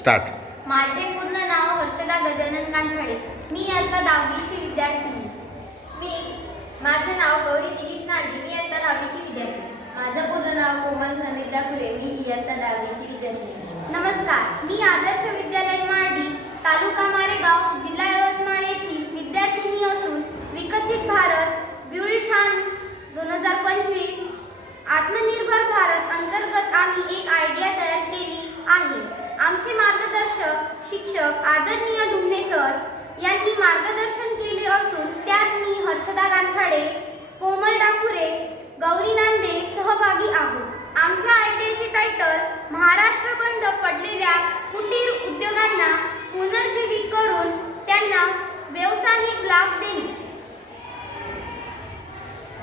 Start. माझे पूर्ण नाव हर्षदा गजानन कानफळे. मी इयत्ता 10वीची विद्यार्थिनी. माझे नाव गौरी दिलीप नांदी. मी इयत्ता 10वीची विद्यार्थिनी. माझं पूर्ण नाव कोमल संदीप डाकुरे. मी इयत्ता 10वीची विद्यार्थिनी. नमस्कार. मी आदर्श विद्यालय मार्डी, तालुका मारेगाव, जिल्हा यवतमाळ येथील विद्यार्थिनी असून विकसित भारत ब्युलठाण 2025 आत्मनिर्भर भारत अंतर्गत आम्ही एक आयडिया तयार केली आहे. आमचे मार्गदर्शक शिक्षक आदरणीय ढुमणे सर यांनी मार्गदर्शन केले असून त्यात मी हर्षदा कानफळे, कोमल डाकुरे, गौरी नांदे सहभागी आहोत. आमच्या आयडियाचे टायटल महाराष्ट्र बंद पडलेल्या कुटीर उद्योगांना पुनर्जीवित करून त्यांना व्यावसायिक लाभ देणे.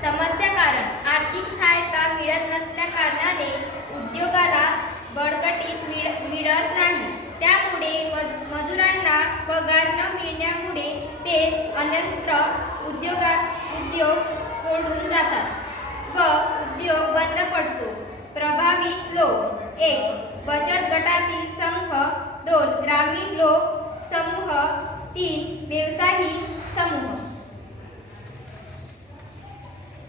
समस्या कारण आर्थिक सहायता मिळत नसल्या कारणाने उद्योगाला बळकटी मिळत नाही. त्यामुळे मजुरांना पगार न मिळण्यामुळे ते अन्यत्र उद्योग सोडून जातात व उद्योग बंद पडतो. प्रभावित लोक: 1. बचत गटातील समूह, 2. ग्रामीण लोक समूह, 3. व्यावसायिक समूह.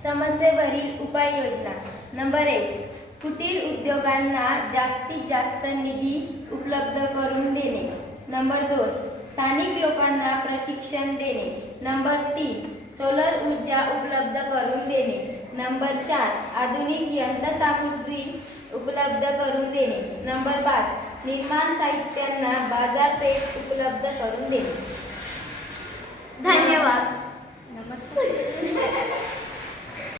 समस्येवरील उपाययोजना. नंबर 1. कुटीर उद्योगांना जास्तीत जास्त निधी उपलब्ध करून देणे. नंबर 2. स्थानिक लोकांना प्रशिक्षण देणे. नंबर 3. सोलर ऊर्जा उपलब्ध करून देणे. नंबर 4. आधुनिक यंत्रसामुग्री उपलब्ध करून देणे. नंबर 5. निर्माण साहित्यांना बाजारपेठ उपलब्ध करून देणे. धन्यवाद.